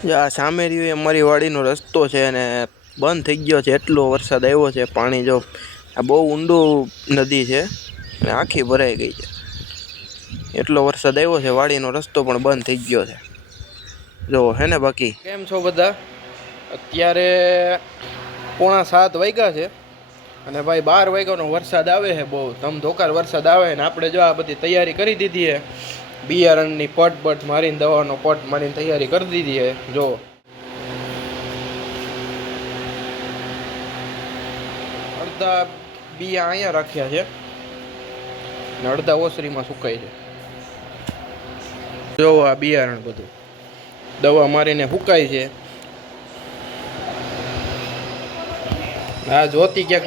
આ સામે રહ્યું એ અમારી વાડીનો રસ્તો છે અને બંધ થઈ ગયો છે. એટલો વરસાદ આવ્યો છે. પાણી જો આ બહુ ઊંડું નદી છે અને આખી ભરાઈ ગઈ છે. એટલો વરસાદ આવ્યો છે વાડીનો રસ્તો પણ બંધ થઈ ગયો છે. જો હે ને બાકી કેમ છો બધા? અત્યારે 6:45 વાગ્યા છે અને ભાઈ 12 વાગ્યાનો વરસાદ આવે છે. બહુ ધમધોકાર વરસાદ આવે ને આપણે જો આ બધી તૈયારી કરી દીધી છે. બિયારણની પટ મારીને દવાનો પટ મારીને તૈયારી કરી દીધી છે. જો અડધા બિયા અહીંયા રાખ્યા છે ને અડધા ઓસરીમાં સુકાય છે. જો આ બિયારણ બધું દવા મારીને સુકાય છે. આ જ્યોતિ કંઈક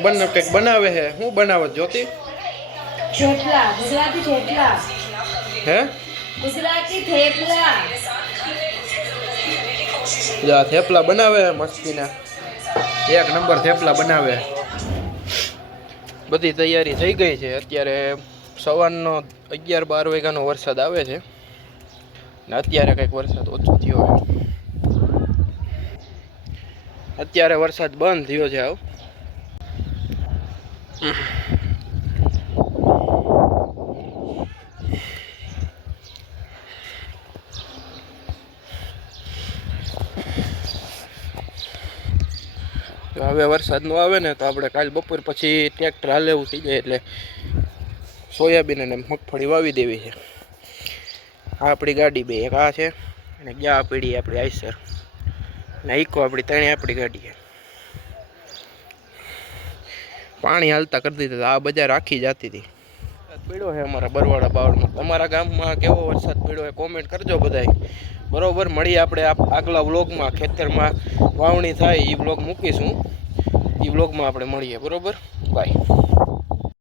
બનાવે છે. શું બનાવે જ્યોતિ? થેપલા, ગુજરાતી થેપલા. હે? ગુજરાતી થેપલા. જા થેપલા બનાવે મસ્તીના. એક નંબર થેપલા બનાવે. બધી તૈયારી થઈ ગઈ છે. અત્યારે સવારનો 11-12 વાગ્યાનો વરસાદ આવે છે ને અત્યારે કંઈક વરસાદ ઓછો થયો છે. અત્યારે વરસાદ બંધ થયો છે. આવ હવે વરસાદ નો આવે ને તો આપણે કાલ બપોર પછી ટ્રેક્ટર હાલે એવું થઈ જાય એટલે સોયાબીન અને મગફળી વાવી દેવી છે. આ આપણી ગાડી બે એક આ છે અને ગયા પડી આપણી આઈસર ને ઇકો આપણી ત્રણે આપણી ગાડી છે. પાણી હાલતા કરી દીધું. આ બજાર આખી જતી હતી. પડ્યો છે અમારા બરવાડા બાવળમાં. તમારા ગામમાં કેવો વરસાદ પડ્યો છે કોમેન્ટ કરજો બધાય. બરોબર, મળીએ આપણે આગલા વ્લોગમાં. ખેતરમાં વાવણી થાય એ વ્લોગ મૂકીશું. એ વ્લોગમાં આપણે મળીએ. બરોબર, બાય.